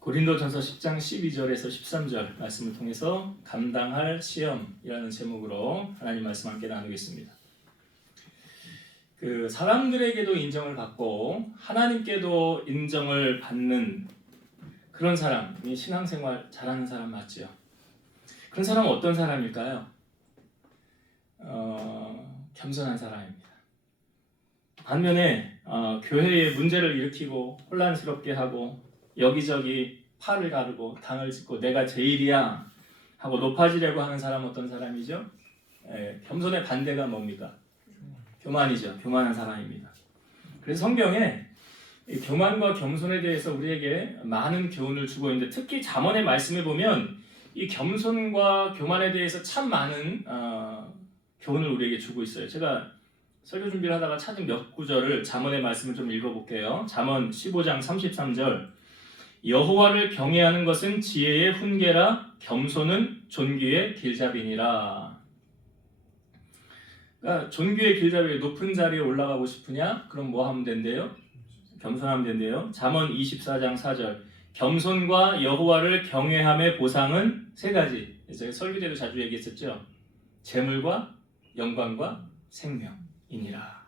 고린도전서 10장 12절에서 13절 말씀을 통해서 감당할 시험이라는 제목으로 하나님 말씀 함께 나누겠습니다. 사람들에게도 인정을 받고 하나님께도 인정을 받는 그런 사람이 신앙생활 잘하는 사람 맞죠? 그런 사람은 어떤 사람일까요? 겸손한 사람입니다. 반면에 교회에 문제를 일으키고 혼란스럽게 하고 여기저기 팔을 가르고 당을 짓고 내가 제일이야 하고 높아지려고 하는 사람은 어떤 사람이죠? 겸손의 반대가 뭡니까? 교만이죠. 교만한 사람입니다. 그래서 성경에 교만과 겸손에 대해서 우리에게 많은 교훈을 주고 있는데 특히 잠언의 말씀에 보면 이 겸손과 교만에 대해서 참 많은 교훈을 우리에게 주고 있어요. 제가 설교 준비를 하다가 찾은 몇 구절을 잠언의 말씀을 좀 읽어볼게요. 잠언 15장 33절 여호와를 경외하는 것은 지혜의 훈계라 겸손은 존귀의 길잡이니라. 그러니까 존귀의 길잡이 높은 자리에 올라가고 싶으냐? 그럼 뭐 하면 된대요? 겸손하면 된대요. 잠언 24장 4절 겸손과 여호와를 경외함의 보상은 세 가지. 제가 설교 때도 자주 얘기했었죠. 재물과 영광과 생명이니라.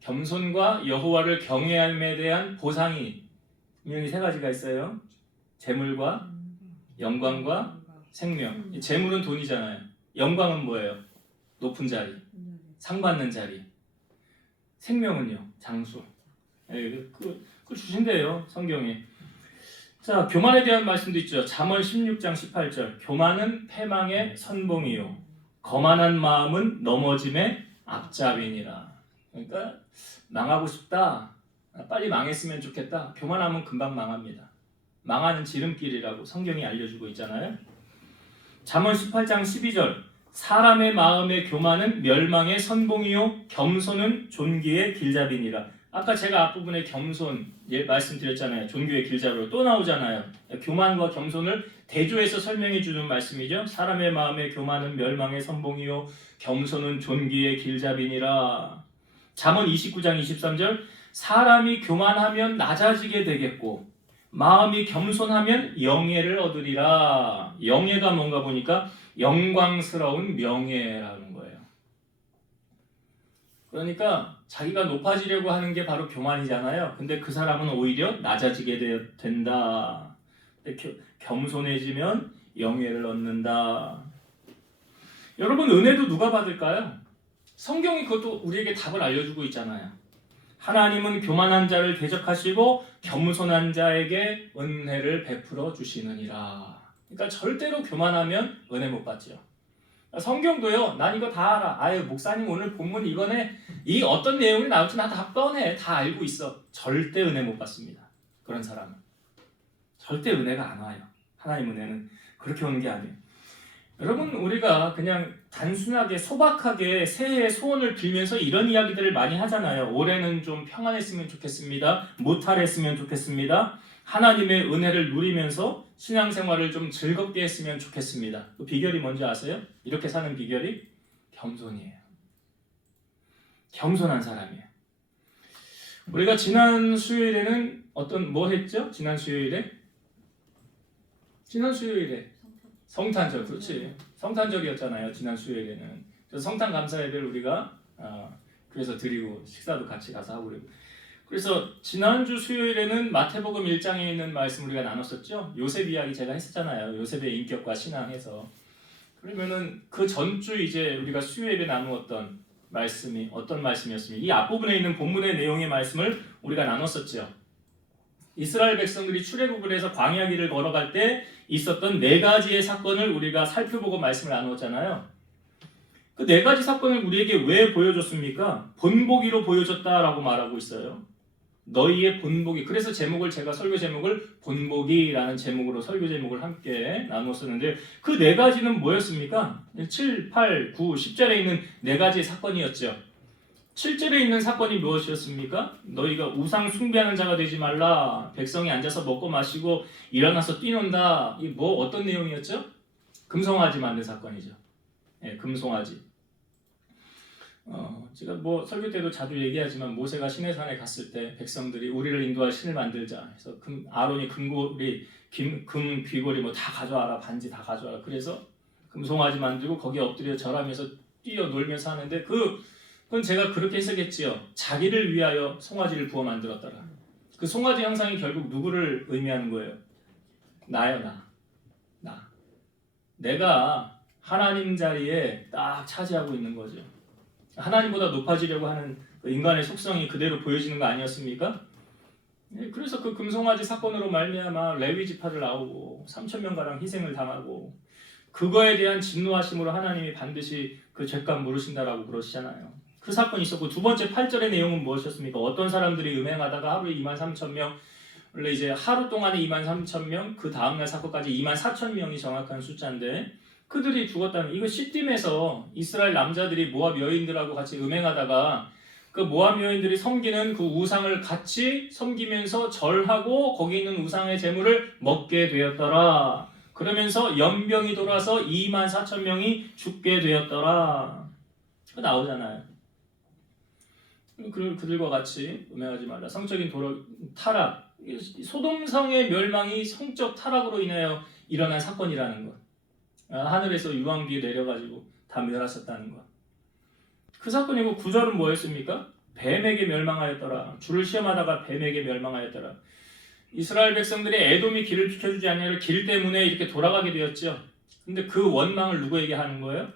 겸손과 여호와를 경외함에 대한 보상이 분명히 세 가지가 있어요. 재물과 영광과 생명. 재물은 돈이잖아요. 영광은 뭐예요? 높은 자리, 상 받는 자리. 생명은요? 장수. 그거 주신대요, 성경에. 자, 교만에 대한 말씀도 있죠. 잠언 16장 18절 교만은 패망의 선봉이요 거만한 마음은 넘어짐의 앞잡이니라. 그러니까 망하고 싶다, 빨리 망했으면 좋겠다. 교만하면 금방 망합니다. 망하는 지름길이라고 성경이 알려주고 있잖아요. 잠언 18장 12절 사람의 마음의 교만은 멸망의 선봉이요 겸손은 존귀의 길잡이니라. 아까 제가 앞부분에 겸손 말씀드렸잖아요. 존귀의 길잡이로 또 나오잖아요. 교만과 겸손을 대조해서 설명해 주는 말씀이죠. 사람의 마음의 교만은 멸망의 선봉이요 겸손은 존귀의 길잡이니라. 잠언 29장 23절 사람이 교만하면 낮아지게 되겠고 마음이 겸손하면 영예를 얻으리라. 영예가 뭔가 보니까 영광스러운 명예라는 거예요. 그러니까 자기가 높아지려고 하는 게 바로 교만이잖아요. 근데 그 사람은 오히려 낮아지게 된다. 겸손해지면 영예를 얻는다. 여러분, 은혜도 누가 받을까요? 성경이 그것도 우리에게 답을 알려주고 있잖아요. 하나님은 교만한 자를 대적하시고 겸손한 자에게 은혜를 베풀어 주시느니라. 그러니까 절대로 교만하면 은혜 못 받죠. 성경도요. 난 이거 다 알아. 아유, 목사님 오늘 본문 이거네. 이 어떤 내용이 나올지 나 다 뻔해. 다 알고 있어. 절대 은혜 못 받습니다. 그런 사람은. 절대 은혜가 안 와요. 하나님 은혜는 그렇게 오는 게 아니에요. 여러분, 우리가 그냥 단순하게 소박하게 새해의 소원을 빌면서 이런 이야기들을 많이 하잖아요. 올해는 좀 평안했으면 좋겠습니다. 무탈했으면 좋겠습니다. 하나님의 은혜를 누리면서 신앙생활을 좀 즐겁게 했으면 좋겠습니다. 그 비결이 뭔지 아세요? 이렇게 사는 비결이 겸손이에요. 겸손한 사람이에요. 우리가 지난 수요일에는 뭐 했죠? 지난 수요일에 성탄절, 그렇지. 성탄절이었잖아요. 지난 수요일에는. 그래서 성탄 감사 예배를 우리가 그래서 드리고 식사도 같이 가서 하고 그래요. 그래서 지난주 수요일에는 마태복음 1장에 있는 말씀 우리가 나눴었죠. 요셉 이야기 제가 했었잖아요. 요셉의 인격과 신앙해서. 그러면은 그 전주 이제 우리가 수요 예배 나누었던 말씀이 어떤 말씀이었습니까? 이 앞부분에 있는 본문의 내용의 말씀을 우리가 나눴었죠. 이스라엘 백성들이 출애굽을 해서 광야 길을 걸어갈 때 있었던 네 가지의 사건을 우리가 살펴보고 말씀을 나누었잖아요. 그 네 가지 사건을 우리에게 왜 보여줬습니까? 본보기로 보여줬다라고 말하고 있어요. 너희의 본보기. 그래서 제가 설교 제목을 본보기라는 제목으로 설교 제목을 함께 나눴었는데 그 네 가지는 뭐였습니까? 7, 8, 9, 10절에 있는 네 가지의 사건이었죠. 7절에 있는 사건이 무엇이었습니까? 너희가 우상 숭배하는 자가 되지 말라. 백성이 앉아서 먹고 마시고 일어나서 뛰논다. 이 어떤 내용이었죠? 금송아지 만든 사건이죠. 금송아지. 제가 뭐 설교 때도 자주 얘기하지만 모세가 시내산에 갔을 때 백성들이 우리를 인도할 신을 만들자. 그래서 아론이 금고리, 금 귀고리 뭐 다 가져와라, 반지 다 가져와라. 그래서 금송아지 만들고 거기에 엎드려 절하면서 뛰어놀면서 하는데 그건 제가 그렇게 해석했지요. 자기를 위하여 송아지를 부어 만들었더라. 그 송아지 형상이 결국 누구를 의미하는 거예요? 나요, 나. 내가 하나님 자리에 딱 차지하고 있는 거죠. 하나님보다 높아지려고 하는 그 인간의 속성이 그대로 보여지는 거 아니었습니까? 그래서 그 금송아지 사건으로 말미암아 레위 지파들 나오고 3,000명 가량 희생을 당하고 그거에 대한 진노하심으로 하나님이 반드시 그 죄값 물으신다라고 그러시잖아요. 그 사건이 있었고 두 번째 8절의 내용은 무엇이었습니까? 어떤 사람들이 음행하다가 하루에 23,000명, 원래 이제 하루 동안에 23,000명, 그 다음날 사건까지 24,000명이 정확한 숫자인데 그들이 죽었다는, 이거 시딤에서 이스라엘 남자들이 모압 여인들하고 같이 음행하다가 그 모압 여인들이 섬기는 그 우상을 같이 섬기면서 절하고 거기 있는 우상의 제물을 먹게 되었더라. 그러면서 연병이 돌아서 24,000명이 죽게 되었더라. 그 나오잖아요. 그들과 같이 음행하지 말라. 성적인 타락, 소돔성의 멸망이 성적 타락으로 인하여 일어난 사건이라는 것. 하늘에서 유황비에 내려가지고 다 멸하셨다는 것. 그 사건이고 구절은 뭐였습니까? 뱀에게 멸망하였더라. 주를 시험하다가 뱀에게 멸망하였더라. 이스라엘 백성들이 에돔이 길을 비켜주지 않냐로 길 때문에 이렇게 돌아가게 되었죠. 근데 그 원망을 누구에게 하는 거예요?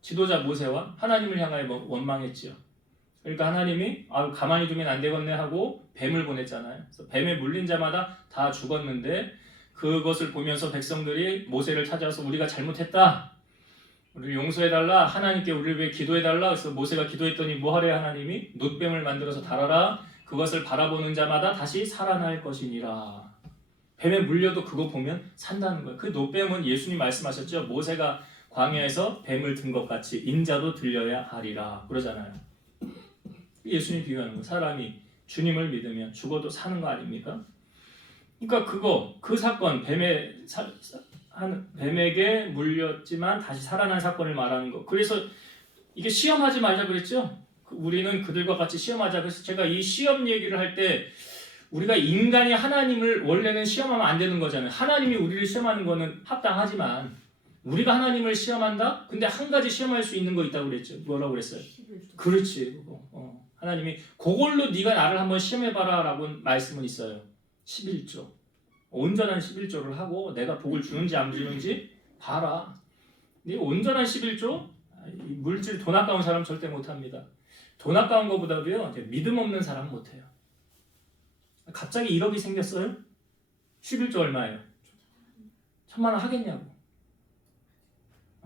지도자 모세와 하나님을 향하여 원망했지요. 그러니까 하나님이 가만히 두면 안 되겠네 하고 뱀을 보냈잖아요. 그래서 뱀에 물린 자마다 다 죽었는데 그것을 보면서 백성들이 모세를 찾아서 우리가 잘못했다. 우리를 용서해달라. 하나님께 우리를 위해 기도해달라. 그래서 모세가 기도했더니 뭐 하래 하나님이? 놋뱀을 만들어서 달아라. 그것을 바라보는 자마다 다시 살아날 것이니라. 뱀에 물려도 그거 보면 산다는 거예요. 그 놋뱀은 예수님 말씀하셨죠. 모세가 광야에서 뱀을 든 것 같이 인자도 들려야 하리라. 그러잖아요. 예수님 비유하는 거. 사람이 주님을 믿으면 죽어도 사는 거 아닙니까? 그러니까 그 사건, 뱀에게 물렸지만 다시 살아난 사건을 말하는 거. 그래서 이게 시험하지 말자 그랬죠? 우리는 그들과 같이 시험하자. 그래서 제가 이 시험 얘기를 할 때 우리가 인간이 하나님을 원래는 시험하면 안 되는 거잖아요. 하나님이 우리를 시험하는 거는 합당하지만 우리가 하나님을 시험한다? 근데 한 가지 시험할 수 있는 거 있다고 그랬죠. 뭐라고 그랬어요? 그렇지. 하나님이 그걸로 네가 나를 한번 시험해봐라 라고 말씀은 있어요. 11조. 온전한 11조를 하고 내가 복을 주는지 안 주는지 봐라. 네 온전한 11조? 물질 돈 아까운 사람 절대 못합니다. 돈 아까운 것보다도요 믿음 없는 사람 못해요. 갑자기 1억이 생겼어요? 11조 얼마예요? 1,000만 원 하겠냐고.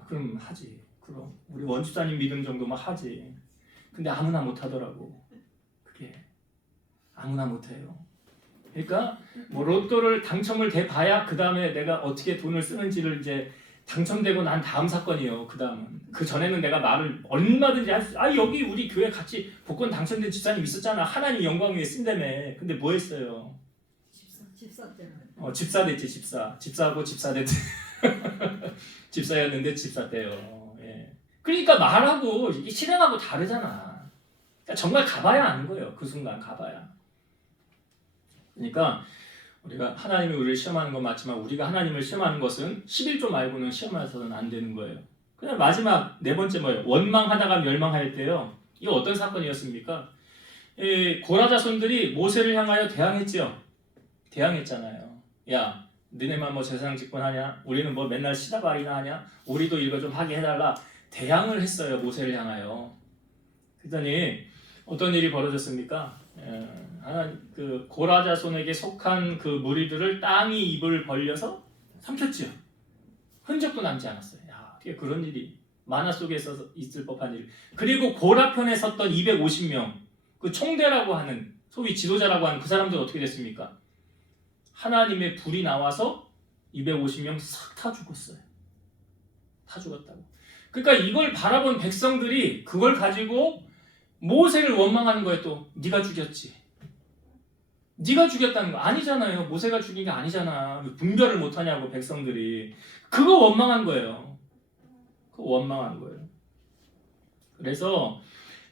그럼 하지. 그럼 우리 원집사님 믿음 정도면 하지. 근데 아무나 못하더라고. 그게 아무나 못해요. 그러니까 뭐 로또를 당첨을 돼봐야 그 다음에 내가 어떻게 돈을 쓰는지를 이제 당첨되고 난 다음 사건이에요. 그 다음은. 그 전에는 내가 말을 얼마든지 할 수. 여기 우리 교회 같이 복권 당첨된 집사님 있었잖아. 하나님 영광 위에 쓴다며. 근데 뭐 했어요? 집사 때문에. 집사 됐지. 집사하고 집사 됐지. 집사였는데 집사 때요. 예. 그러니까 말하고 이게 실행하고 다르잖아. 그러니까 정말 가봐야 아는 거예요. 그 순간 가봐야. 그러니까 우리가 하나님이 우리를 시험하는 건 맞지만 우리가 하나님을 시험하는 것은 11조 말고는 시험해서는 안 되는 거예요. 그냥 마지막 네 번째 뭐예요? 원망하다가 멸망하였대요. 이거 어떤 사건이었습니까? 고라 자손들이 모세를 향하여 대항했죠. 대항했잖아요. 야, 너네만 뭐 제사장 직분하냐? 우리는 뭐 맨날 시다발이나 하냐? 우리도 이거 좀 하게 해달라. 대항을 했어요. 모세를 향하여. 그랬더니 어떤 일이 벌어졌습니까? 그 고라 자손에게 속한 그 무리들을 땅이 입을 벌려서 삼켰지요. 흔적도 남지 않았어요. 야, 어떻게 그런 일이 만화 속에서 있을 법한 일. 그리고 고라 편에 섰던 250명, 그 총대라고 하는 소위 지도자라고 하는 그 사람들 어떻게 됐습니까? 하나님의 불이 나와서 250명 싹 다 죽었어요. 다 죽었다고. 그러니까 이걸 바라본 백성들이 그걸 가지고 모세를 원망하는 거예요. 또 네가 죽였지. 네가 죽였다는 거 아니잖아요. 모세가 죽인 게 아니잖아. 분별을 못하냐고 백성들이. 그거 원망한 거예요. 그거 원망한 거예요. 그래서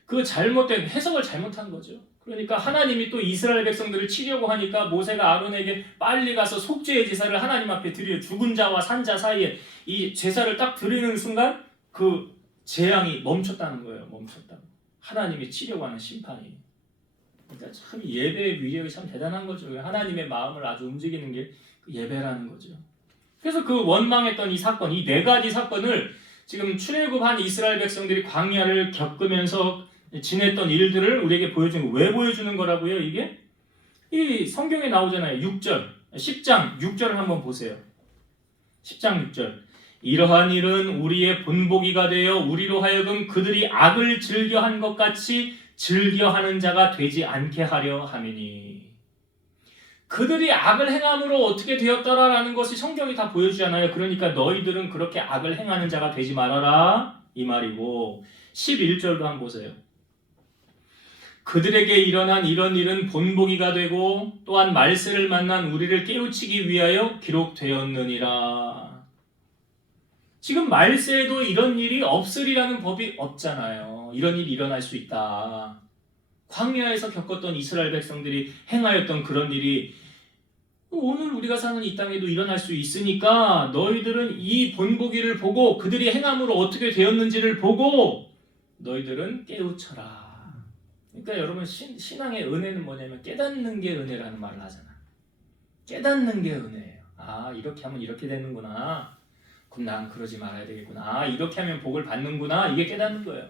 그 잘못된 해석을 잘못한 거죠. 그러니까 하나님이 또 이스라엘 백성들을 치려고 하니까 모세가 아론에게 빨리 가서 속죄의 제사를 하나님 앞에 드려 죽은 자와 산 자 사이에 이 제사를 딱 드리는 순간 그 재앙이 멈췄다는 거예요. 멈췄다고. 하나님이 치려고 하는 심판이. 그러니까 참 예배의 위력이 참 대단한 거죠. 하나님의 마음을 아주 움직이는 게 그 예배라는 거죠. 그래서 그 원망했던 이 사건, 이 네 가지 사건을 지금 출애굽한 이스라엘 백성들이 광야를 겪으면서 지냈던 일들을 우리에게 보여주는 거. 왜 보여주는 거라고요? 이게 이 성경에 나오잖아요. 6절, 10장 6절을 한번 보세요. 10장 6절. 이러한 일은 우리의 본보기가 되어 우리로 하여금 그들이 악을 즐겨한 것 같이 즐겨하는 자가 되지 않게 하려 함이니. 그들이 악을 행함으로 어떻게 되었더라라는 것이 성경이 다 보여주잖아요. 그러니까 너희들은 그렇게 악을 행하는 자가 되지 말아라 이 말이고 11절도 한번 보세요. 그들에게 일어난 이런 일은 본보기가 되고 또한 말세를 만난 우리를 깨우치기 위하여 기록되었느니라. 지금 말세에도 이런 일이 없으리라는 법이 없잖아요. 이런 일이 일어날 수 있다. 광야에서 겪었던 이스라엘 백성들이 행하였던 그런 일이 오늘 우리가 사는 이 땅에도 일어날 수 있으니까 너희들은 이 본보기를 보고 그들이 행함으로 어떻게 되었는지를 보고 너희들은 깨우쳐라. 그러니까 여러분 신앙의 은혜는 뭐냐면 깨닫는 게 은혜라는 말을 하잖아. 깨닫는 게 은혜예요. 아 이렇게 하면 이렇게 되는구나. 그럼 난 그러지 말아야 되겠구나. 아 이렇게 하면 복을 받는구나. 이게 깨닫는 거예요.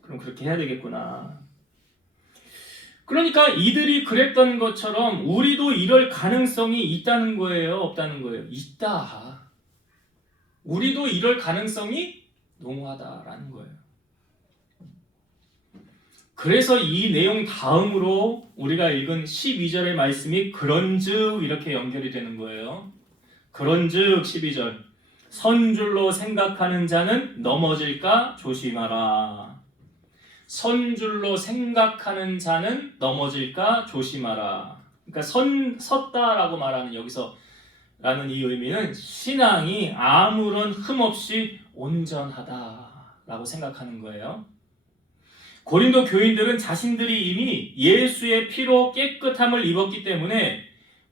그럼 그렇게 해야 되겠구나. 그러니까 이들이 그랬던 것처럼 우리도 이럴 가능성이 있다는 거예요? 없다는 거예요? 있다. 우리도 이럴 가능성이 농후하다라는 거예요. 그래서 이 내용 다음으로 우리가 읽은 12절의 말씀이 그런즉 이렇게 연결이 되는 거예요. 그런즉 12절 선줄로 생각하는 자는 넘어질까 조심하라. 선줄로 생각하는 자는 넘어질까 조심하라. 그러니까 섰다라고 말하는 여기서 라는 이 의미는 신앙이 아무런 흠 없이 온전하다라고 생각하는 거예요. 고린도 교인들은 자신들이 이미 예수의 피로 깨끗함을 입었기 때문에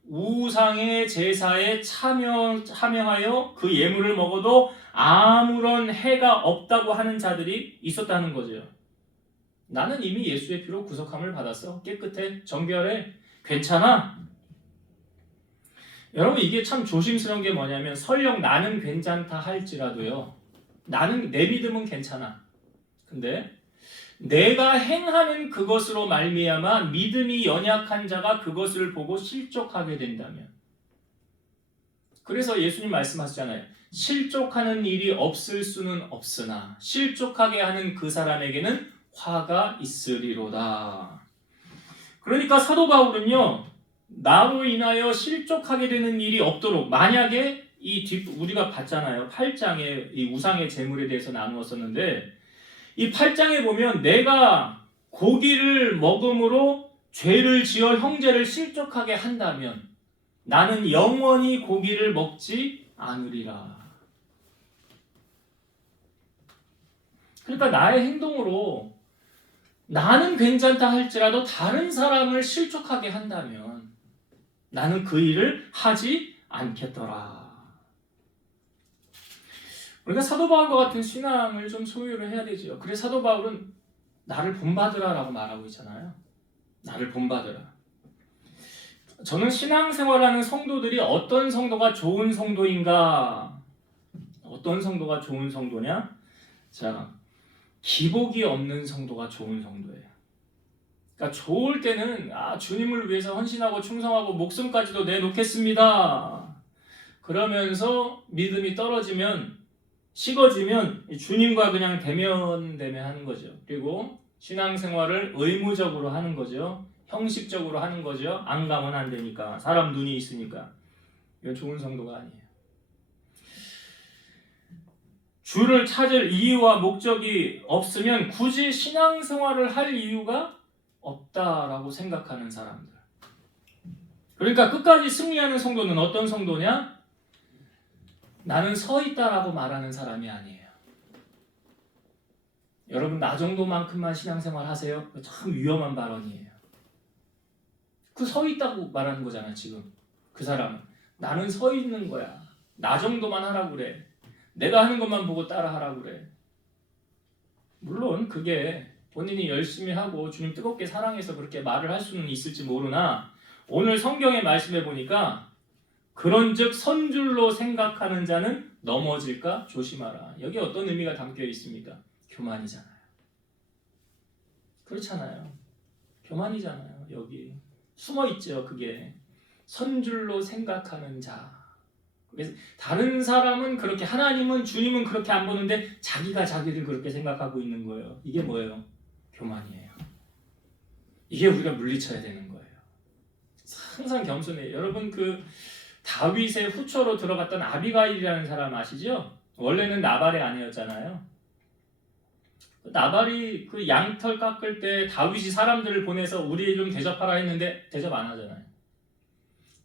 우상의 제사에 참여하여 그 예물을 먹어도 아무런 해가 없다고 하는 자들이 있었다는 거죠. 나는 이미 예수의 피로 구속함을 받았어. 깨끗해. 정결해. 괜찮아. 여러분 이게 참 조심스러운 게 뭐냐면 설령 나는 괜찮다 할지라도요. 나는 내 믿음은 괜찮아. 근데 내가 행하는 그것으로 말미암아 믿음이 연약한 자가 그것을 보고 실족하게 된다면 그래서 예수님 말씀하시잖아요. 실족하는 일이 없을 수는 없으나 실족하게 하는 그 사람에게는 화가 있으리로다. 그러니까 사도 바울은요. 나로 인하여 실족하게 되는 일이 없도록 만약에 우리가 봤잖아요. 8장에 이 우상의 제물에 대해서 나누었었는데 이 8장에 보면 내가 고기를 먹음으로 죄를 지어 형제를 실족하게 한다면 나는 영원히 고기를 먹지 않으리라. 그러니까 나의 행동으로 나는 괜찮다 할지라도 다른 사람을 실족하게 한다면 나는 그 일을 하지 않겠더라. 우리가 사도 바울과 같은 신앙을 좀 소유를 해야 되죠. 그래서 사도 바울은 나를 본받으라 라고 말하고 있잖아요. 나를 본받으라. 저는 신앙생활하는 성도들이 어떤 성도가 좋은 성도인가? 어떤 성도가 좋은 성도냐? 자, 기복이 없는 성도가 좋은 성도예요. 그러니까 좋을 때는 주님을 위해서 헌신하고 충성하고 목숨까지도 내놓겠습니다. 그러면서 믿음이 떨어지면 식어지면 주님과 그냥 대면하는 거죠. 그리고 신앙생활을 의무적으로 하는 거죠. 형식적으로 하는 거죠. 안 가면 안 되니까. 사람 눈이 있으니까. 이건 좋은 성도가 아니에요. 주를 찾을 이유와 목적이 없으면 굳이 신앙생활을 할 이유가 없다라고 생각하는 사람들. 그러니까 끝까지 승리하는 성도는 어떤 성도냐? 나는 서 있다라고 말하는 사람이 아니에요. 여러분 나 정도만큼만 신앙생활 하세요? 참 위험한 발언이에요. 그 서 있다고 말하는 거잖아 지금. 그 사람은 나는 서 있는 거야. 나 정도만 하라고 그래. 내가 하는 것만 보고 따라 하라고 그래. 물론 그게 본인이 열심히 하고 주님 뜨겁게 사랑해서 그렇게 말을 할 수는 있을지 모르나 오늘 성경의 말씀에 보니까 그런즉 선줄로 생각하는 자는 넘어질까 조심하라. 여기 어떤 의미가 담겨 있습니까? 교만이잖아요. 그렇잖아요. 교만이잖아요. 여기 숨어 있죠. 그게 선줄로 생각하는 자. 그래서 다른 사람은 그렇게 하나님은 주님은 그렇게 안 보는데 자기가 자기를 그렇게 생각하고 있는 거예요. 이게 뭐예요? 교만이에요. 이게 우리가 물리쳐야 되는 거예요. 항상 겸손해요. 여러분 그 다윗의 후처로 들어갔던 아비가일이라는 사람 아시죠? 원래는 나발의 아내였잖아요. 나발이 그 양털 깎을 때 다윗이 사람들을 보내서 우리 좀 대접하라 했는데 대접 안 하잖아요.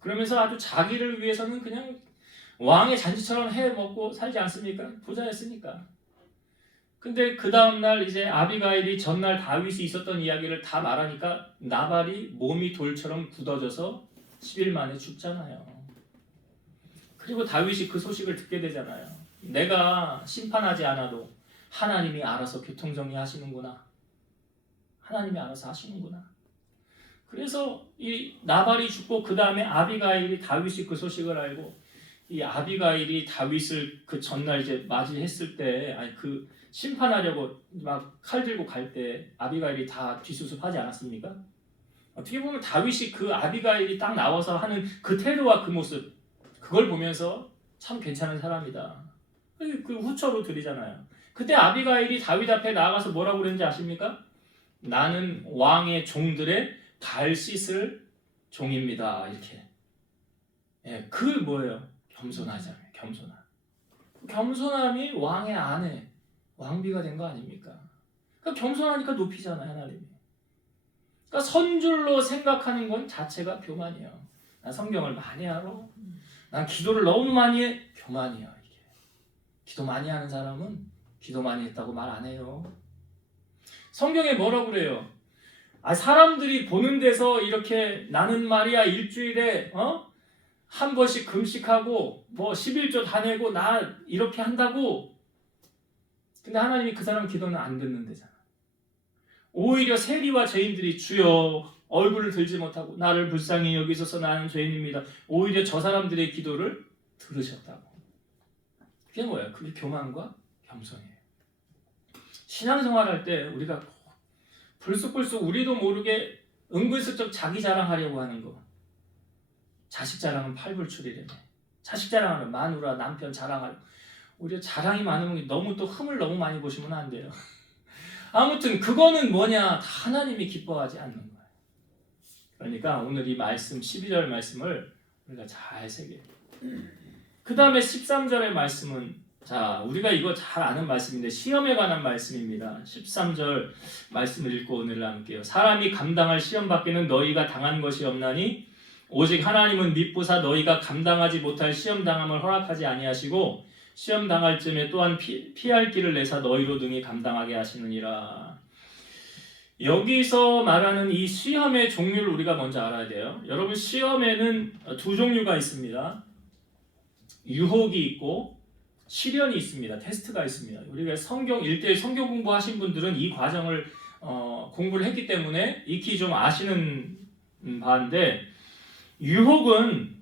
그러면서 아주 자기를 위해서는 그냥 왕의 잔치처럼 해 먹고 살지 않습니까? 부자였으니까. 근데 그 다음날 이제 아비가일이 전날 다윗이 있었던 이야기를 다 말하니까 나발이 몸이 돌처럼 굳어져서 10일 만에 죽잖아요. 그리고 다윗이 그 소식을 듣게 되잖아요. 내가 심판하지 않아도 하나님이 알아서 교통정리하시는구나. 하나님이 알아서 하시는구나. 그래서 이 나발이 죽고 그 다음에 아비가일이 다윗이 그 소식을 알고 이 아비가일이 다윗을 그 전날 이제 맞이했을 때 아니 그 심판하려고 막 칼 들고 갈 때 아비가일이 다 뒷수습하지 않았습니까? 어떻게 보면 다윗이 그 아비가일이 딱 나와서 하는 그 태도와 그 모습 그걸 보면서 참 괜찮은 사람이다. 그 후처로 드리잖아요. 그때 아비가일이 다윗 앞에 나가서 뭐라고 그랬는지 아십니까? 나는 왕의 종들의 발 씻을 종입니다. 이렇게. 예, 그 뭐예요? 겸손하잖아요. 겸손함. 겸손함이 왕의 아내, 왕비가 된 거 아닙니까? 그러니까 겸손하니까 높이잖아요, 하나님이. 그러니까 선줄로 생각하는 건 자체가 교만이에요. 난 성경을 많이 알아. 난 기도를 너무 많이 해. 교만이야 이게. 기도 많이 하는 사람은 기도 많이 했다고 말 안 해요. 성경에 뭐라고 그래요? 사람들이 보는 데서 이렇게 나는 말이야 일주일에 한 번씩 금식하고 뭐 11조 다 내고 나 이렇게 한다고. 근데 하나님이 그 사람 기도는 안 듣는 데잖아. 오히려 세리와 죄인들이 주여 얼굴을 들지 못하고 나를 불쌍히 여기소서 나는 죄인입니다. 오히려 저 사람들의 기도를 들으셨다고. 그게 뭐예요? 그게 교만과 겸손이에요. 신앙생활할 때 우리가 불쑥불쑥 우리도 모르게 은근슬쩍 자기 자랑하려고 하는 거. 자식 자랑은 팔불출이래요. 자식 자랑하면 마누라 남편 자랑하려고. 오히려 자랑이 많으면 너무 또 흠을 너무 많이 보시면 안 돼요. 아무튼 그거는 뭐냐? 다 하나님이 기뻐하지 않는 거예요. 그러니까 오늘 이 말씀 12절 말씀을 우리가 잘 새겨요. 그 다음에 13절의 말씀은 자 우리가 이거 잘 아는 말씀인데 시험에 관한 말씀입니다. 13절 말씀을 읽고 오늘 나눌게요. 사람이 감당할 시험 밖에는 너희가 당한 것이 없나니 오직 하나님은 미쁘사 너희가 감당하지 못할 시험 당함을 허락하지 아니하시고 시험 당할 쯤에 또한 피할 길을 내사 너희로 등이 감당하게 하시느니라. 여기서 말하는 이 시험의 종류를 우리가 먼저 알아야 돼요. 여러분 시험에는 두 종류가 있습니다. 유혹이 있고 시련이 있습니다. 테스트가 있습니다. 우리가 성경 1대1 성경 공부하신 분들은 이 과정을 공부를 했기 때문에 익히 좀 아시는 바인데 유혹은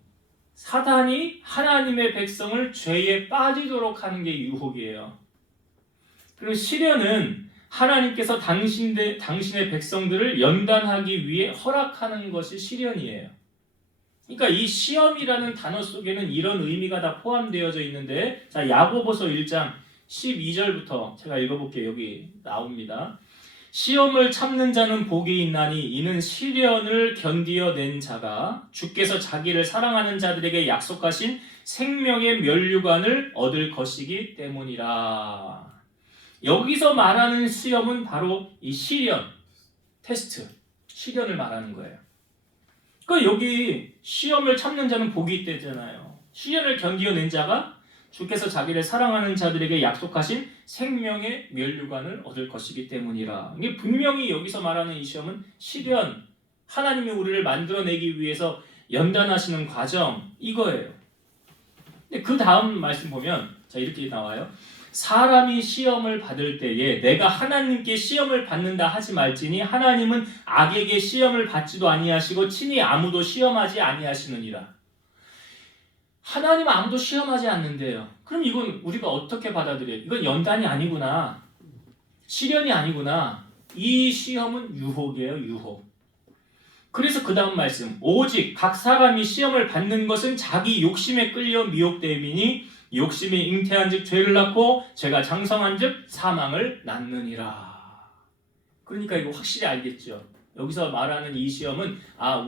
사단이 하나님의 백성을 죄에 빠지도록 하는 게 유혹이에요. 그리고 시련은 하나님께서 당신의 백성들을 연단하기 위해 허락하는 것이 시련이에요. 그러니까 이 시험이라는 단어 속에는 이런 의미가 다 포함되어져 있는데 자 야고보서 1장 12절부터 제가 읽어볼게요. 여기 나옵니다. 시험을 참는 자는 복이 있나니 이는 시련을 견디어낸 자가 주께서 자기를 사랑하는 자들에게 약속하신 생명의 면류관을 얻을 것이기 때문이라. 여기서 말하는 시험은 바로 이 시련, 테스트, 시련을 말하는 거예요. 그러니까 여기 시험을 참는 자는 복이 있대잖아요. 시련을 견디어낸 자가 주께서 자기를 사랑하는 자들에게 약속하신 생명의 면류관을 얻을 것이기 때문이라. 이게 분명히 여기서 말하는 이 시험은 시련, 하나님이 우리를 만들어내기 위해서 연단하시는 과정, 이거예요. 근데 그 다음 말씀 보면 자 이렇게 나와요. 사람이 시험을 받을 때에 내가 하나님께 시험을 받는다 하지 말지니 하나님은 악에게 시험을 받지도 아니하시고 친히 아무도 시험하지 아니하시느니라. 하나님 아무도 시험하지 않는데요. 그럼 이건 우리가 어떻게 받아들여요? 이건 연단이 아니구나. 시련이 아니구나. 이 시험은 유혹이에요. 유혹. 그래서 그 다음 말씀. 오직 각 사람이 시험을 받는 것은 자기 욕심에 끌려 미혹됨이니 욕심이 잉태한 즉 죄를 낳고 죄가 장성한 즉 사망을 낳느니라. 그러니까 이거 확실히 알겠죠. 여기서 말하는 이 시험은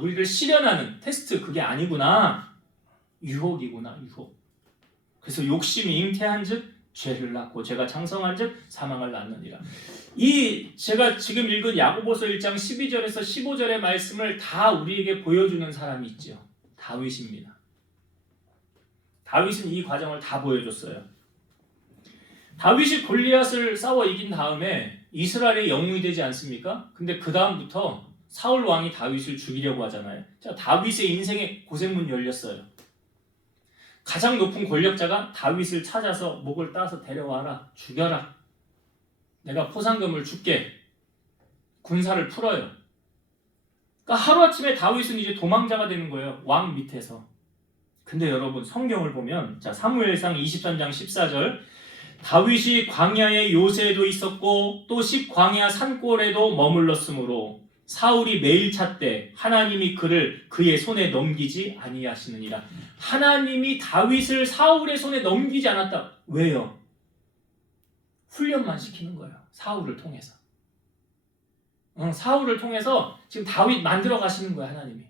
우리를 시련하는 테스트, 그게 아니구나. 유혹이구나. 유혹. 그래서 욕심이 잉태한 즉 죄를 낳고 죄가 장성한 즉 사망을 낳느니라. 이 제가 지금 읽은 야고보서 1장 12절에서 15절의 말씀을 다 우리에게 보여주는 사람이 있죠. 다윗입니다. 다윗은 이 과정을 다 보여줬어요. 다윗이 골리앗을 싸워 이긴 다음에 이스라엘의 영웅이 되지 않습니까? 근데 그 다음부터 사울 왕이 다윗을 죽이려고 하잖아요. 자, 다윗의 인생의 고생문 열렸어요. 가장 높은 권력자가 다윗을 찾아서 목을 따서 데려와라, 죽여라. 내가 포상금을 줄게. 군사를 풀어요. 그러니까 하루아침에 다윗은 이제 도망자가 되는 거예요. 왕 밑에서. 근데 여러분 성경을 보면 자 사무엘상 23장 14절 다윗이 광야의 요새에도 있었고 또 광야 산골에도 머물렀으므로 사울이 매일 찾되 하나님이 그를 그의 손에 넘기지 아니하시느니라. 하나님이 다윗을 사울의 손에 넘기지 않았다. 왜요? 훈련만 시키는 거예요. 사울을 통해서. 사울을 통해서 지금 다윗 만들어 가시는 거예요. 하나님이.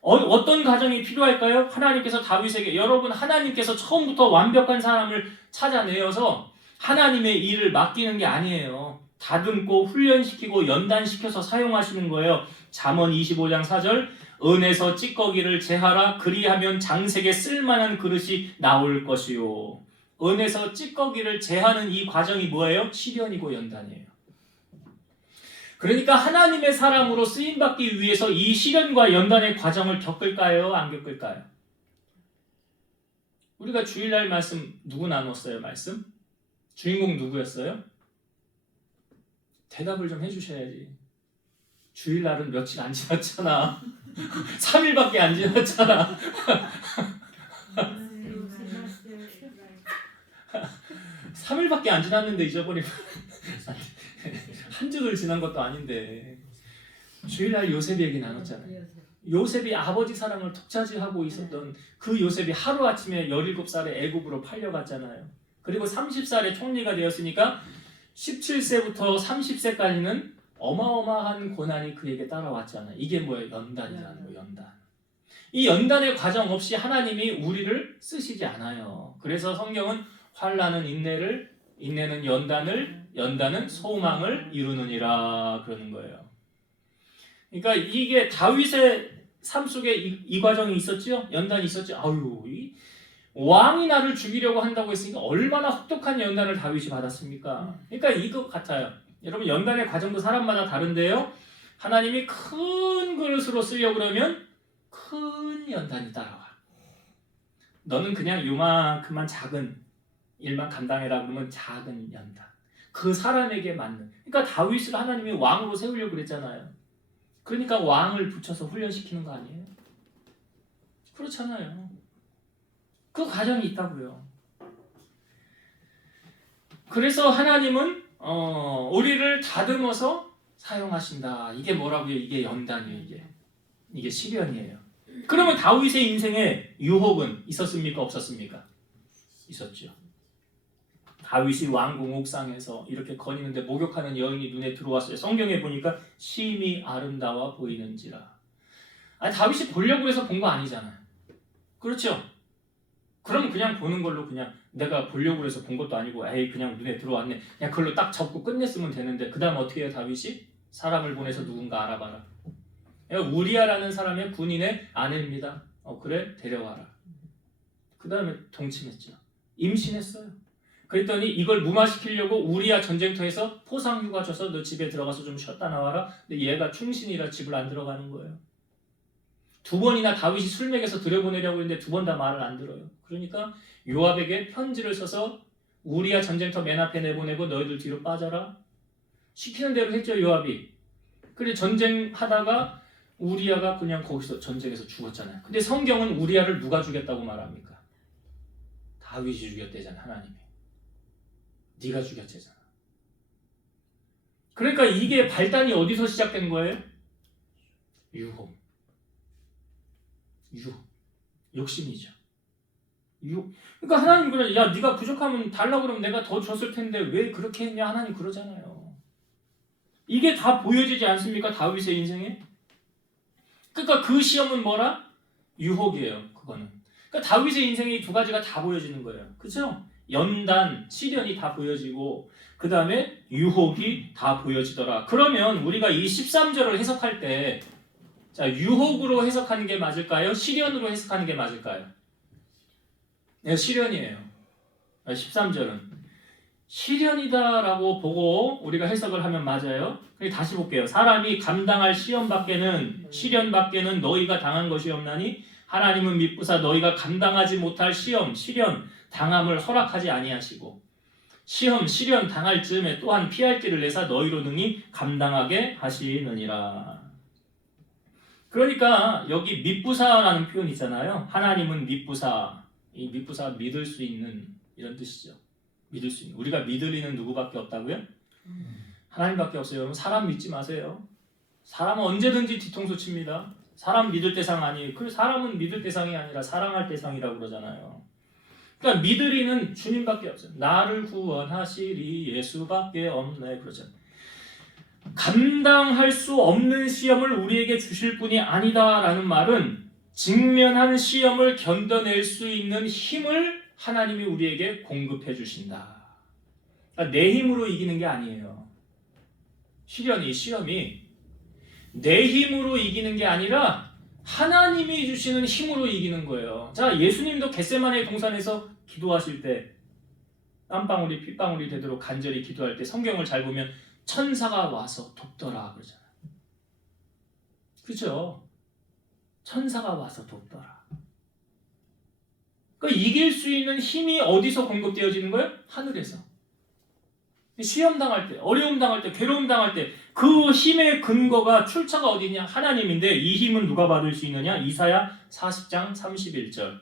어떤 과정이 필요할까요? 하나님께서 다윗에게 여러분 하나님께서 처음부터 완벽한 사람을 찾아내어서 하나님의 일을 맡기는 게 아니에요. 다듬고 훈련시키고 연단시켜서 사용하시는 거예요. 잠언 25장 4절 은에서 찌꺼기를 제하라 그리하면 장색에 쓸만한 그릇이 나올 것이요. 은에서 찌꺼기를 제하는 이 과정이 뭐예요? 시련이고 연단이에요. 그러니까 하나님의 사람으로 쓰임받기 위해서 이 시련과 연단의 과정을 겪을까요? 안 겪을까요? 우리가 주일날 말씀 누구 나눴어요? 말씀? 주인공 누구였어요? 대답을 좀 해주셔야지. 주일날은 며칠 안 지났잖아. 3일밖에 안 지났잖아. 3일밖에 안 지났는데 잊어버리면 한 주를 지난 것도 아닌데. 주일날 요셉 얘기 나눴잖아요. 요셉이 아버지 사랑을 독차지하고 있었던 그 요셉이 하루아침에 17살에 애굽으로 팔려갔잖아요. 그리고 30살에 총리가 되었으니까 17세부터 30세까지는 어마어마한 고난이 그에게 따라왔잖아요. 이게 뭐예요? 연단이라는 거예요. 연단. 이 연단의 과정 없이 하나님이 우리를 쓰시지 않아요. 그래서 성경은 환난은 인내를, 인내는 연단을, 연단은 소망을 이루느니라 그러는 거예요. 그러니까 이게 다윗의 삶 속에 이 과정이 있었죠. 연단이 있었죠. 이 왕이 나를 죽이려고 한다고 했으니까 얼마나 혹독한 연단을 다윗이 받았습니까? 그러니까 이거 같아요. 여러분 연단의 과정도 사람마다 다른데요. 하나님이 큰 그릇으로 쓰려고 그러면 큰 연단이 따라와. 너는 그냥 요만큼만 작은 일만 감당해라 그러면 작은 연단. 그 사람에게 맞는. 그러니까 다윗을 하나님이 왕으로 세우려고 그랬잖아요. 그러니까 왕을 붙여서 훈련시키는 거 아니에요? 그렇잖아요. 그 과정이 있다고요. 그래서 하나님은 우리를 다듬어서 사용하신다. 이게 뭐라고요? 이게 연단이에요. 이게 시련이에요. 그러면 다윗의 인생에 유혹은 있었습니까? 없었습니까? 있었죠. 다윗이 왕궁 옥상에서 이렇게 거니는데 목욕하는 여인이 눈에 들어왔어요. 성경에 보니까 심히 아름다워 보이는지라. 다윗이 보려고 해서 본 거 아니잖아요. 그렇죠? 그러면 그냥 보는 걸로 그냥 내가 보려고 해서 본 것도 아니고 그냥 눈에 들어왔네. 그냥 그걸로 딱 접고 끝냈으면 되는데 그 다음 어떻게 해요? 다윗이? 사람을 보내서 누군가 알아봐라. 우리아라는 사람의 군인의 아내입니다. 그래? 데려와라. 그 다음에 동침했죠. 임신했어요. 그랬더니 이걸 무마시키려고 우리야 전쟁터에서 포상휴가 줘서 너 집에 들어가서 좀 쉬었다 나와라. 근데 얘가 충신이라 집을 안 들어가는 거예요. 2번이나 다윗이 술 먹여서 들여보내려고 했는데 2번 다 말을 안 들어요. 그러니까 요압에게 편지를 써서 우리야 전쟁터 맨 앞에 내보내고 너희들 뒤로 빠져라. 시키는 대로 했죠, 요압이. 그래 전쟁하다가 우리야가 그냥 거기서 전쟁에서 죽었잖아요. 근데 성경은 우리야를 누가 죽였다고 말합니까? 다윗이 죽였대잖아요, 하나님이. 네가 죽였대잖아. 그러니까 이게 발단이 어디서 시작된 거예요? 유혹. 욕심이죠. 그러니까 하나님 그래, 야 네가 부족하면 달라고 그러면 내가 더 줬을 텐데 왜 그렇게 했냐, 하나님 그러잖아요. 이게 다 보여지지 않습니까? 다윗의 인생에. 그러니까 그 시험은 뭐라? 유혹이에요. 그거는. 그러니까 다윗의 인생이 두 가지가 다 보여지는 거예요. 그렇죠? 연단, 시련이 다 보여지고 그 다음에 유혹이 다 보여지더라. 그러면 우리가 이 13절을 해석할 때 자, 유혹으로 해석하는 게 맞을까요? 시련으로 해석하는 게 맞을까요? 네, 시련이에요. 13절은 시련이다라고 보고 우리가 해석을 하면 맞아요. 다시 볼게요. 사람이 감당할 시련 밖에는 너희가 당한 것이 없나니 하나님은 미쁘사 너희가 감당하지 못할 시련 당함을 허락하지 아니하시고 시련 당할 즈음에 또한 피할 길을 내사 너희로 능히 감당하게 하시느니라. 그러니까 여기 미쁘사라는 표현 있잖아요. 하나님은 미쁘사. 이 미쁘사 믿을 수 있는 이런 뜻이죠. 믿을 수 있는. 우리가 믿을 이는 누구밖에 없다고요? 하나님밖에 없어요. 여러분 사람 믿지 마세요. 사람은 언제든지 뒤통수 칩니다. 사람 믿을 대상 아니에요. 그 사람은 믿을 대상이 아니라 사랑할 대상이라고 그러잖아요. 그러니까 믿을 이는 주님밖에 없어요. 나를 구원하시리 예수밖에 없네 그러잖아요. 감당할 수 없는 시험을 우리에게 주실 분이 아니다라는 말은 직면한 시험을 견뎌낼 수 있는 힘을 하나님이 우리에게 공급해 주신다. 그러니까 내 힘으로 이기는 게 아니에요. 시험이 내 힘으로 이기는 게 아니라 하나님이 주시는 힘으로 이기는 거예요. 자, 예수님도 겟세마네 동산에서 기도하실 때 땀방울이 핏방울이 되도록 간절히 기도할 때 성경을 잘 보면 천사가 와서 돕더라 그러잖아요. 그렇죠? 천사가 와서 돕더라. 그러니까 이길 수 있는 힘이 어디서 공급되어지는 거예요? 하늘에서. 시험 당할 때, 어려움 당할 때, 괴로움 당할 때 그 힘의 근거가 출처가 어디냐? 하나님인데 이 힘은 누가 받을 수 있느냐? 이사야 40장 31절.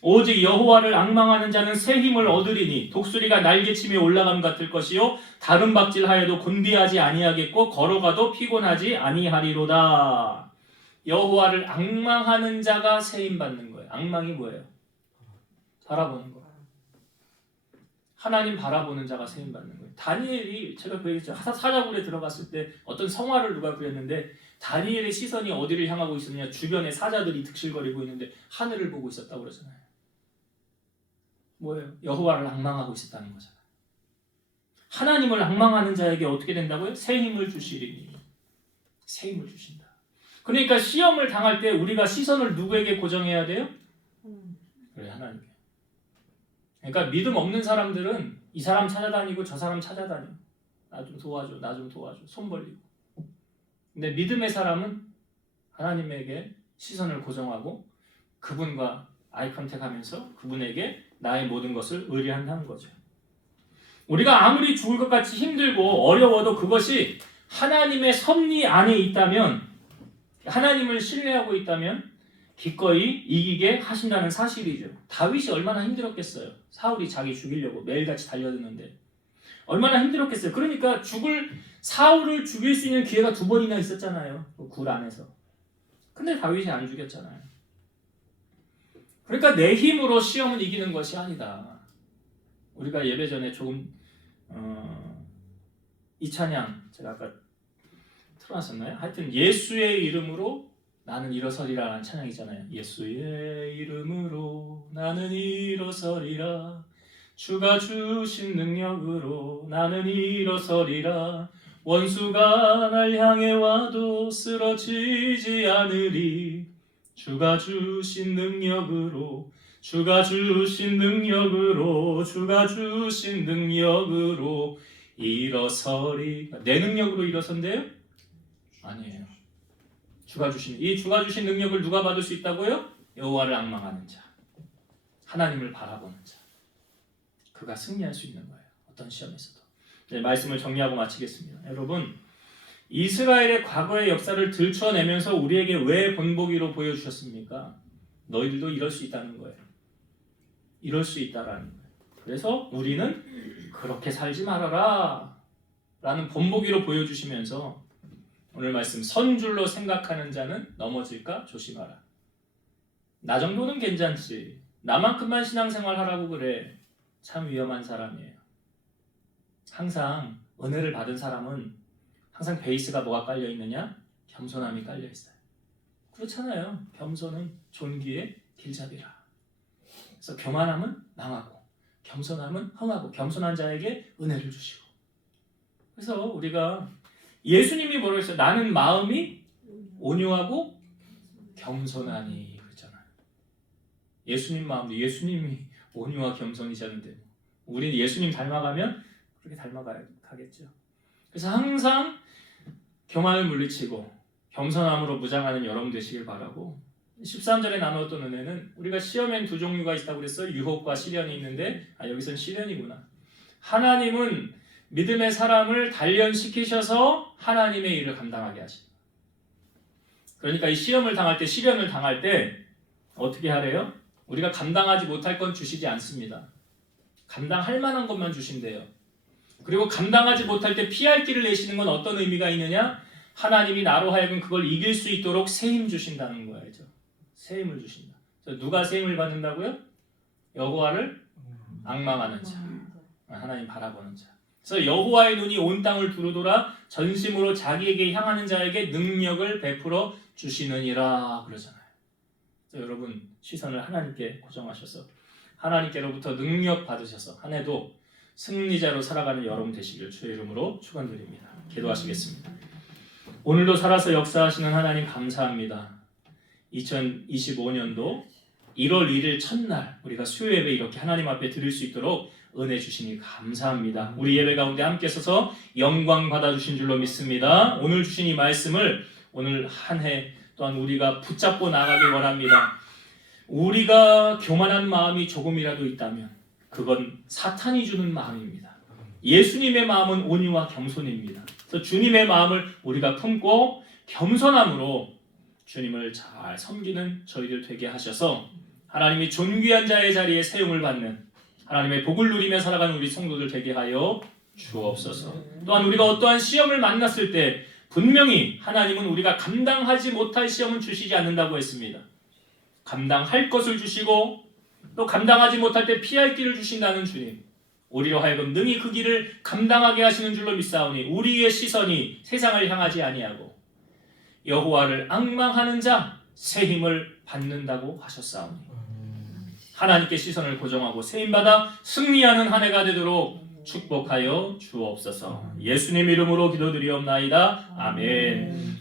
오직 여호와를 앙망하는 자는 새 힘을 얻으리니 독수리가 날개침에 올라감 같을 것이요 다른 박질하여도 곤비하지 아니하겠고 걸어가도 피곤하지 아니하리로다. 여호와를 앙망하는 자가 새 힘 받는 거예요. 앙망이 뭐예요? 바라보는 거. 하나님 바라보는 자가 새 힘 받는 거예요. 다니엘이 제가 그 얘기했죠. 사자굴에 들어갔을 때 어떤 성화를 누가 그렸는데 다니엘의 시선이 어디를 향하고 있었느냐? 주변에 사자들이 득실거리고 있는데 하늘을 보고 있었다고 그러잖아요. 뭐예요? 여호와를 앙망하고 있었다는 거잖아요. 하나님을 앙망하는 자에게 어떻게 된다고요? 새 힘을 주시리니. 새 힘을 주신다. 그러니까 시험을 당할 때 우리가 시선을 누구에게 고정해야 돼요? 그래, 하나님께. 그러니까 믿음 없는 사람들은 이 사람 찾아다니고 저 사람 찾아다녀. 나 좀 도와줘, 나 좀 도와줘. 손 벌리고. 근데 믿음의 사람은 하나님에게 시선을 고정하고 그분과 아이 컨택하면서 그분에게 나의 모든 것을 의뢰한다는 거죠. 우리가 아무리 죽을 것 같이 힘들고 어려워도 그것이 하나님의 섭리 안에 있다면, 하나님을 신뢰하고 있다면 기꺼이 이기게 하신다는 사실이죠. 다윗이 얼마나 힘들었겠어요. 사울이 자기 죽이려고 매일같이 달려드는데 얼마나 힘들었겠어요. 그러니까 사울을 죽일 수 있는 기회가 2번이나 있었잖아요. 그 굴 안에서. 근데 다윗이 안 죽였잖아요. 그러니까 내 힘으로 시험을 이기는 것이 아니다. 우리가 예배 전에 조금 이 찬양 제가 아까 틀어놨었나요? 하여튼 예수의 이름으로 나는 일어서리라라는 찬양이잖아요. 예수의 이름으로 나는 일어서리라. 주가 주신 능력으로 나는 일어서리라. 원수가 날 향해 와도 쓰러지지 않으리. 주가 주신 능력으로 주가 주신 능력으로 주가 주신 능력으로 일어서리. 내 능력으로 일어선대요? 아니에요. 주가 주신 이 주가 주신 능력을 누가 받을 수 있다고요? 여호와를 앙망하는 자, 하나님을 바라보는 자, 그가 승리할 수 있는 거예요. 어떤 시험에서도. 네, 말씀을 정리하고 마치겠습니다. 여러분, 이스라엘의 과거의 역사를 들춰내면서 우리에게 왜 본보기로 보여주셨습니까? 너희들도 이럴 수 있다는 거예요. 이럴 수 있다라는 거예요. 그래서 우리는 그렇게 살지 말아라 라는 본보기로 보여주시면서 오늘 말씀, 선줄로 생각하는 자는 넘어질까 조심하라. 나 정도는 괜찮지, 나만큼만 신앙생활 하라고 그래. 참 위험한 사람이에요. 항상 은혜를 받은 사람은 항상 베이스가 뭐가 깔려있느냐? 겸손함이 깔려있어요. 그렇잖아요. 겸손은 존귀의 길잡이라. 그래서 교만함은 망하고 겸손함은 흥하고 겸손한 자에게 은혜를 주시고. 그래서 우리가 예수님이 뭐라고 했어요? 나는 마음이 온유하고 겸손하니 그랬잖아요. 예수님 마음도 예수님이 온유와 겸손이셨는데 우리는 예수님 닮아가면 그렇게 닮아가겠죠. 그래서 항상 교만을 물리치고 겸손함으로 무장하는 여러분 되시길 바라고, 13절에 나누었던 은혜는 우리가 시험엔 두 종류가 있다고 그랬어요. 유혹과 시련이 있는데 여기선 시련이구나. 하나님은 믿음의 사람을 단련시키셔서 하나님의 일을 감당하게 하십니다. 그러니까 이 시험을 당할 때, 시련을 당할 때 어떻게 하래요? 우리가 감당하지 못할 건 주시지 않습니다. 감당할 만한 것만 주신대요. 그리고 감당하지 못할 때 피할 길을 내시는 건 어떤 의미가 있느냐? 하나님이 나로 하여금 그걸 이길 수 있도록 새 힘 주신다는 거예요. 새 힘을 주신다. 누가 새 힘을 받는다고요? 여호와를 앙망하는 자, 하나님 바라보는 자. 그래서 여호와의 눈이 온 땅을 두루돌아 전심으로 자기에게 향하는 자에게 능력을 베풀어 주시느니라 그러잖아요. 그래서 여러분 시선을 하나님께 고정하셔서 하나님께로부터 능력 받으셔서 한 해도 승리자로 살아가는 여러분 되시길 주의 이름으로 축원드립니다. 기도하시겠습니다. 오늘도 살아서 역사하시는 하나님 감사합니다. 2025년도 1월 1일 첫날 우리가 수요 예배 이렇게 하나님 앞에 드릴 수 있도록 은혜 주시니 감사합니다. 우리 예배 가운데 함께 서서 영광 받아주신 줄로 믿습니다. 오늘 주신 이 말씀을 오늘 한 해 또한 우리가 붙잡고 나가길 원합니다. 우리가 교만한 마음이 조금이라도 있다면 그건 사탄이 주는 마음입니다. 예수님의 마음은 온유와 겸손입니다. 그래서 주님의 마음을 우리가 품고 겸손함으로 주님을 잘 섬기는 저희들 되게 하셔서 하나님이 존귀한 자의 자리에 세움을 받는 하나님의 복을 누리며 살아가는 우리 성도들 되게 하여 주옵소서. 또한 우리가 어떠한 시험을 만났을 때 분명히 하나님은 우리가 감당하지 못할 시험은 주시지 않는다고 했습니다. 감당할 것을 주시고 또 감당하지 못할 때 피할 길을 주신다는 주님, 우리로 하여금 능히 그 길을 감당하게 하시는 줄로 믿사오니 우리의 시선이 세상을 향하지 아니하고 여호와를 앙망하는 자 새 힘을 받는다고 하셨사오니 하나님께 시선을 고정하고 새 힘받아 승리하는 한 해가 되도록 축복하여 주옵소서. 예수님 이름으로 기도드리옵나이다. 아멘.